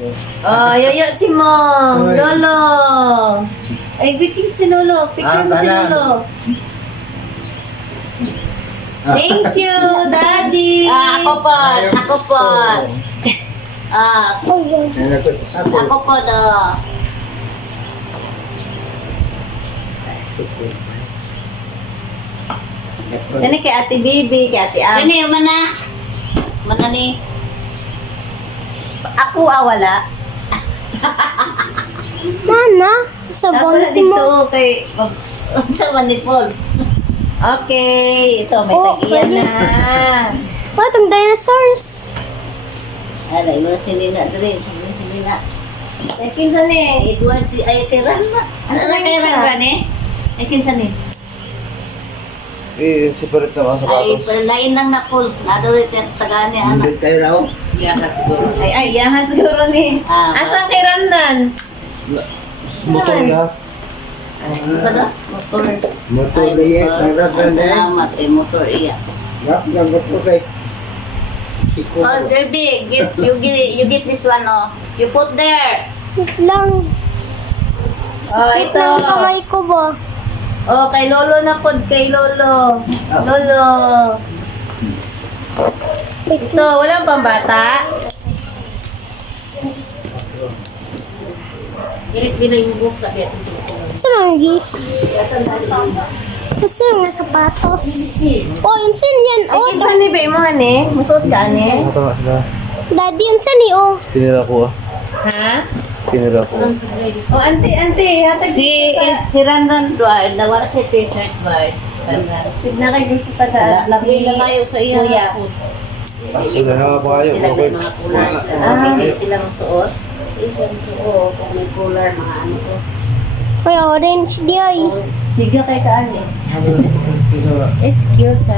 Oh, yaya si Mom. Lolo. Ay, bitin si Lolo. Picture mo si Lolo. Thank you, Daddy. Ako po. Ako po. Ako po do. Yan kay Ate Bibi, kay Ate Am. Ano yung mana? Mana ni? Ako wala. Mana? Sa Ako na bonnet mo. dito kay... Sa manipol. Okay, ito may Oh, tag-iyan pwede. na. Oh, itong dinosaurs. Ano, yung sinina dali. Sinina. Ay, kinsa ni? Edward si ay tiran na. Ano Asa na na kay isa? Ran ni? Ay kinsa ni? Separate na mga Ay sapatos. lain lang na pul. Nadori kay tagani anak. Hindi tayo raw. Ay, yahan siguro ni. Ah, Asan kay Randan? Motor ya. Sada motor. Motor iya. Salamat kay motor iya. Gap ng motor kay. Oh, Derby, you get this one oh. You put there. Wait lang. Oh, Sakit ito. ng kamay ko ba? Oh, kay Lolo na pod, kay Lolo. Lolo. Ito, walang pambata. Sa mga gifts. Kasi mga sapatos. Oh, yun sin yan. Ay, Oh, kinsa ni ba mo ani? Musuot ka ani? Ito nga sila. daddy, yun sa ni, oh. Tinira ko ah. Ha? Tinira ko. Oh, auntie, hatag Si Randan Duarte, nawala si t-shirt bar. Signa kay gusto taga. Labi lang kayo sa iya. Kuya. Sila na nga pa kayo. Sila Okay. may mga kulay. Ah. Hindi silang suot. Isang suot. Kung may color, mga ano ko. May orange di ay. Siga kay kaani. Excuse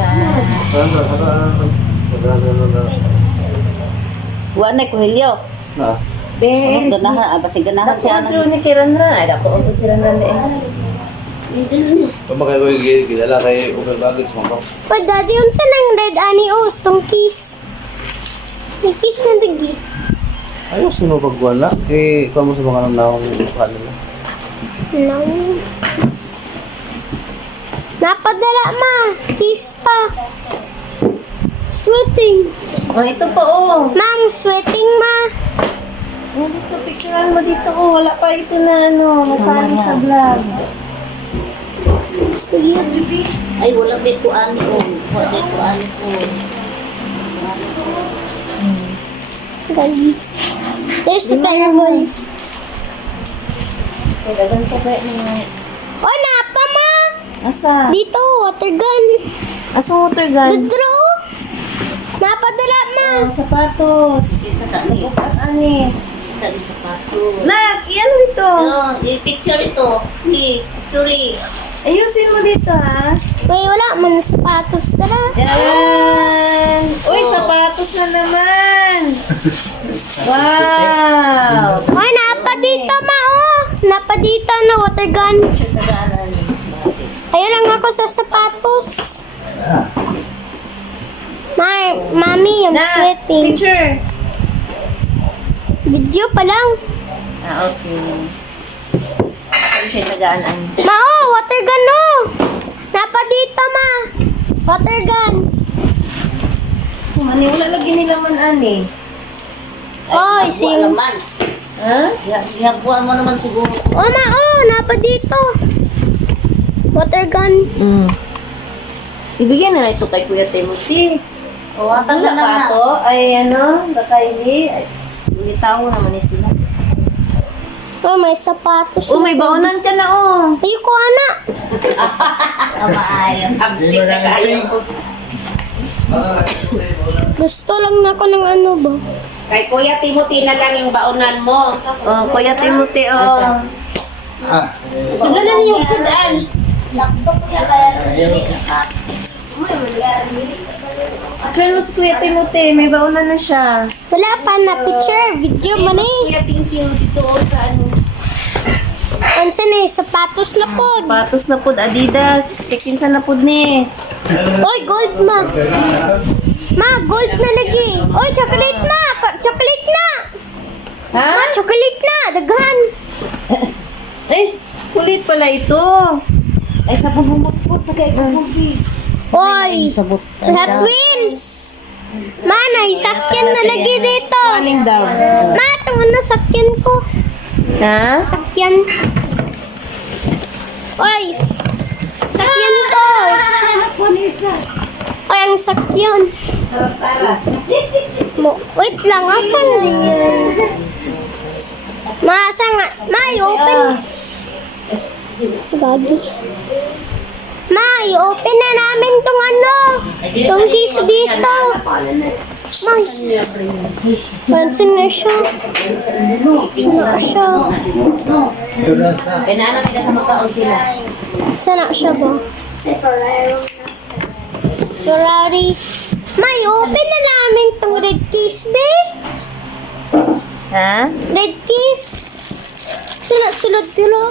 Buwan na kuhilyo. Na. Ganahan, basi ganahan siya. Dapat sila ni Kiran na. Ay, dapat umpod sila na eh. Pamakay ko yung kilala kay Uber Baggage mga bang. Oh, daddy, yun sa nang red ani, oh. Itong kiss. May kiss na digi. Ayos mo pagwala. Eh, ikaw mo sa mga nanawang ipahan nila. No. Napadala, ma. Kiss pa. Sweating. Oh, ito pa oh. Ma'am, sweating, ma. Oh, dito, picturean mo dito oh. Wala pa ito na ano, masali sa vlog. Spaghetti. Ay, wala may kuan ko. Wala may kuan ko. Daddy. There's the fireball. Ay, dagan pa ba mga... Oh, napa, ma. Asa? Dito, water gun. Asa water gun? Dudro. Napadala, ma. Oh, sapatos. Kita ka ni. At ani? Kita ni sapato. Nak, yan dito. Oh, i-picture ito. Ni, picture. Ayusin mo dito ha. May wala man sapatos. Tara. Yan! Uy, sapatos na naman! Wow! Oh, napa dito, ma, oh. Napa dito na water gun. Ayun lang ako sa sapatos. Mami, yung Na, sweating. picture! Video pa lang. Ah, okay. Saan siya nagaan-an? Ma, oh, water gun, oh. Napa dito, ma. Water gun. Mani, wala lagi nila man ani. Oh, Buwan ising. naman. Ha? Ihabuan mo naman siguro. Oh, ma, oh, napa dito. Water gun. Mm. Ibigyan na lang ito kay Kuya Timothy. O, atag Wala na lang pa na. to? Ay, ano? Bakaili? Ay, ulitaw naman ni sila. Oh, may sapatos. Oh, may baonan ka na, oh. Ayoko, anak. Amaayang. Gusto lang na ako ng ano ba? Kay Kuya Timothy na lang yung baonan mo. Oh, Kuya Timothy, oh. Sila na yung sudan. Picture mo si Kuya Timothy. May baonan na siya. Wala pa na picture, video man eh. Kuya Tingting dito sa ano. Ansa na eh, sapatos na po. Sapatos na pod, Adidas. Kikinsa na pod ni. Oy, gold ma. Ma, gold na lagi. Oy, chocolate na. Chocolate na. Ha? chocolate na. Daghan. Eh, kulit pala ito. Ay, sabon humot-pot na kayo kumbi. Oy. Sabot. Hot Wheels. Mana, sakyan na lagi dito. Aning daw. Ma, itong ano, sakyan ko. Ha? Sakyan. Oy, sakyan ko. Oy, ang sakyan. Wait lang, asan din? Ma, asan nga? Ma, i-open. Gagi. Ma, i-open na namin tong ano. Tong cheese dito. Ma, pansin na siya. Sana siya. Kaya na namin na magkaon sila. Sana siya ba? Ferrari. Ma, i-open na namin tong red keys, be. Ha? Red keys. Sulod dilo.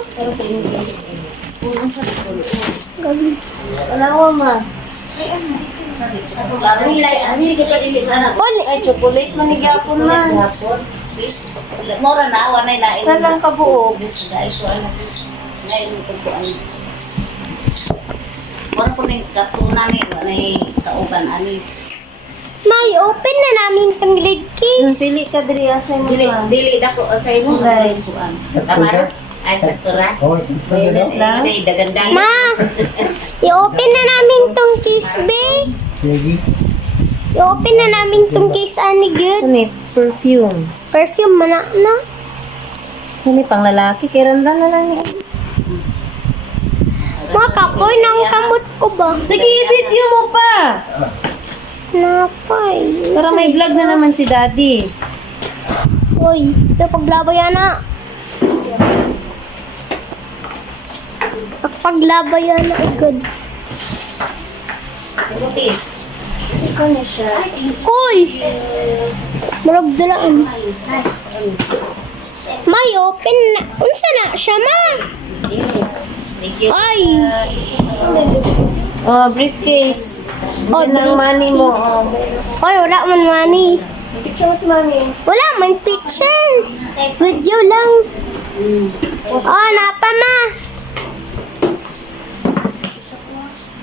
Gabi. Wala ko ma. Oli. Ay, chocolate man ni Gyapon man. Mora na, wanay lain. Saan lang kabuo? Wala ko ning katunan ni, wanay kauban ani. Ma, i-open na namin tong red keys. Pili ka diri asay mo Dili, ma. dili dako sa imo. Guys. Tama ra? Ay, saktura. Pilit lang. Ay, dagandagan. Ma, i-open na namin tong keys, be. I-open na namin tong keys, ani, good. Sani, perfume. Perfume, mana na. Sani, pang lalaki. Kiranda na lang yan. Ma, kapoy ng kamot ko ba? Sige, i-video mo pa. Napay. Para may vlog na naman si daddy. Uy, ito paglabay na. Paglabay na, ay good. Koy! Marag dalaan. May open na. Unsa na siya, ma? Ay! Oh, briefcase. Oh, Yan ang money mo. Oh. Ay, wala man money. Picture mo si mami. Wala man picture. Video lang. Oh, napa, ma.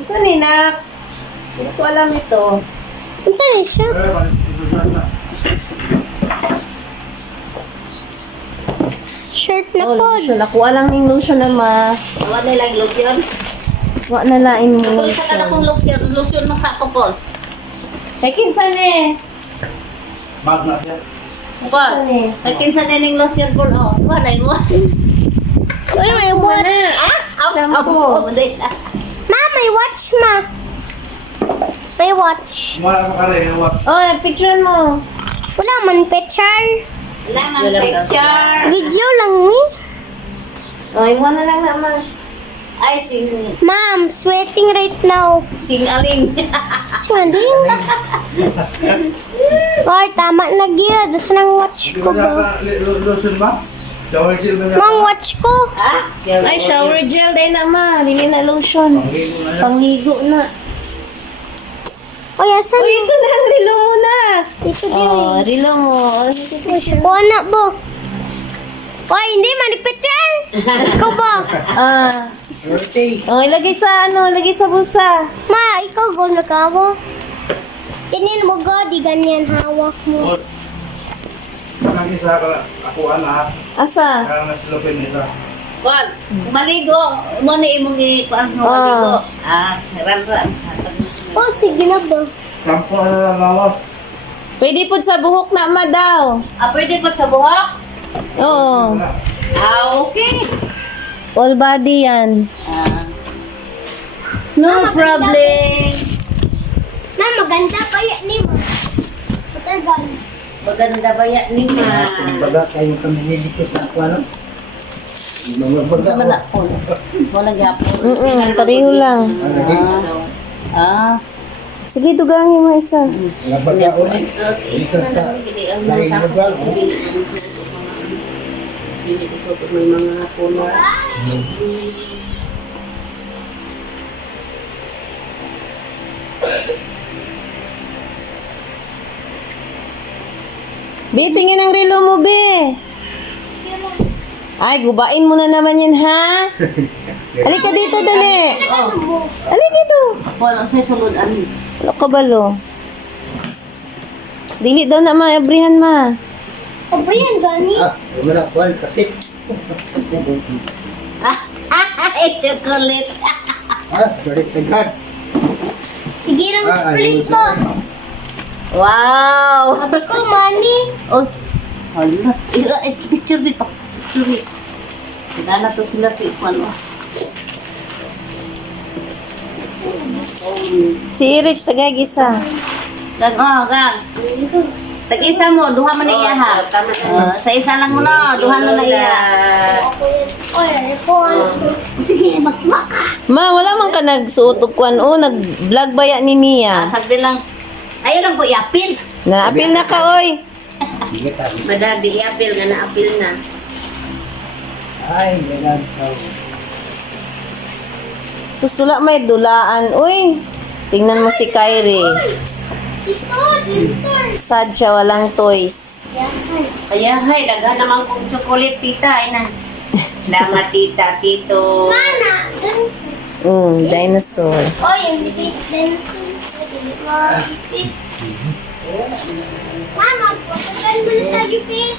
Sani, nak? Hindi ko alam ito. Unsa na siya? Shirt na Oh, po. lotion. Ako alam yung lotion na ma. Wanay lang lotion. Wa na lain mo Kung isa ka na kung lotion. lotion mo sa tupol. Kay kinsan eh. Kupal. Ay kinsa na ning lotion po. Oh, wanay mo. Uy, may watch. Shampoo. Ma, may watch, ma. May watch. Oh, picture mo. Wala man picture. Laman picture. Video lang ni. Oh, iwan na lang naman. Ay, sing Ma'am, sweating right now. aling. Sweating? Ay, tama na gyud. Das nang watch ko ba? Lotion ba? Shower gel ba niya? Mang watch ko. Ah, Ay, shower gel day na ma. Dili na lotion. Pangligo na. Oy, asan? Uy, ito na ang relo mo na. Dito Oh, din. relo mo. Buwan na bo. Oy, hindi man picture. Ikaw ba? Ah. Oh, ilagay sa ano, ilagay sa bulsa. Ma, ikaw go na ka mo. Ganyan mo go, di ganyan hawak mo. Kami sa ako anak. Asa? Kaya nasilopin nila. Wag, maligo. Mo ni imong ikuan mo maligo. Ah, ran. Oh, sige na ba? Sampo na lang lawas. Pwede po sa buhok na ma daw. Ah, pwede po sa buhok? Oo. Ah, okay. All body yan. Ah. No problem. Na, maganda pa yan ni mo. Matagal. Maganda ba yan ni ma? Baga kayo kami dito sa ako ano? Mga baga. Wala po. Wala gyapon. Pareho lang. Ah, Sige, dugangin mo isa. Mga baga ulit. Dito sa laing lugar. May mga puno. Be, tingin ang relo mo, be. Ay, gubain mo na naman yan, ha? Halika dito, dali. Halika dito. Wala sa sulod ani. Ano ka balo? Dili daw na maabrihan, ma. Abrihan, gani. Wala na kuhan kasi. Chocolate. Sorry, taghan. Sige lang, kulit ko. Wow. Sabi ko, money. Oh. Hala. Picture di pa. Picture di. Nana to sila si ano. Si Rich, tagagisa. Gang. Tag-isa mo, duha man na iya ha. Sa isa lang mo no, duha na iya. Oy, iPhone. Sige, magwa ka. Ma, wala man ka nagsuot og kwan o nag-vlog ba yan ni Nia? Sagdi lang. Ayaw lang ko yapil. Naapil na ka, oy. Sige ka. Madadi apil nga na-apil na. Ay, ganyan. Susula may dulaan, uy. Tingnan mo si Kyrie. Dito, sir. Sad siya, walang toys. Kaya hay, daga naman kong chocolate tita. Ay na. Salamat tita, tito. Mana, dinosaur. Dinosaur. Oh, yung big dinosaur. Mama, pagkakan mo na tayo, Pete.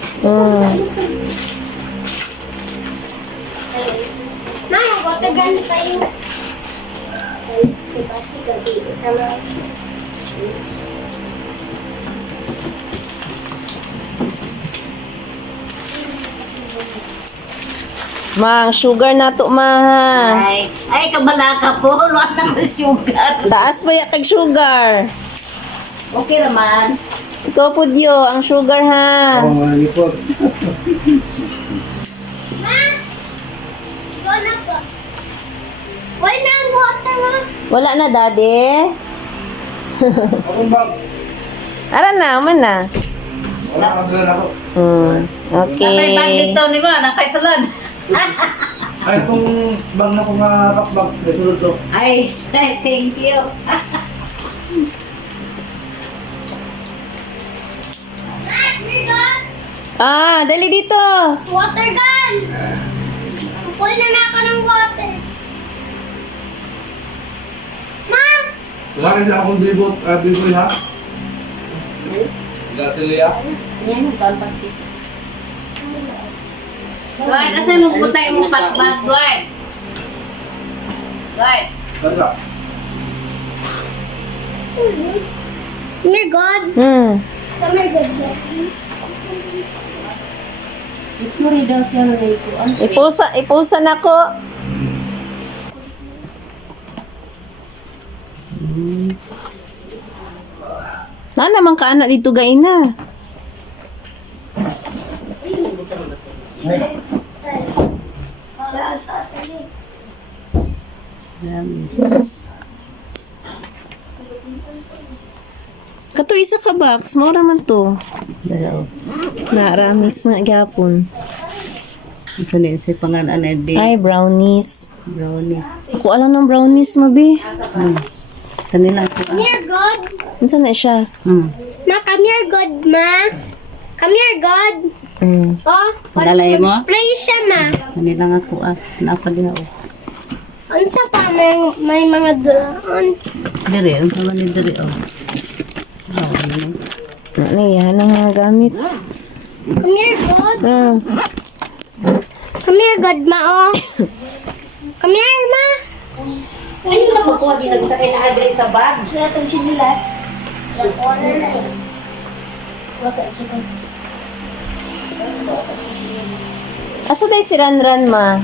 Mama, pagkakan tayo. Ay, diba si Gabi? Tama. Mang, sugar na to, ma. Ay kabala ka po. Wala na ko sugar. Taas ba kag sugar? Okay naman. Ikaw po, Dio, ang sugar, ha? Oo, mga lipot. Ma! Go na po. Wala na ang water, ma. Wala na, daddy? Akong bag. Ara na, man na. Wala ka dala ako. Okay. Nakay bag dito ni ba? Nakay salad. Ay, itong bag na ko nga pakbag. May sulod to. Ay, thank you. Dali dito. Water gun! Kukunin na ako ng water. Ma! Wala ka akong bibot, biboy ha? Dati liya? Yan ang pampas tita. Dwight, asan mo putay mo patbag, Dwight? Dwight. Kasa? Come here, God. Come here, God. Sorry daw siya na ikuan. Ipusa na ko. Na naman ka anak dito gaina. Kato isa ka box, mura man to. Ramis man gyapon. Ito na yung pangalan na di. Ay, brownies. Brownie. Ako alam ng brownies, mabi. Kanila ko. Come here, God. Unsa na siya? Ma, come here, God, ma. Come here, God. Oh, Padalay mo? spray siya, ma. Kanila nga ko napadiha o. Unsa pa, may mga dulaan. Dire, ang tawag ni dire o. Ano yan ang mga gamit? Come here, God. Come here, God, ma, oh. Come here, ma. Ayun na po ko, ginagsa kayo na agri sa bag. Wala itong chinulas. Asa day si Ranran, ma?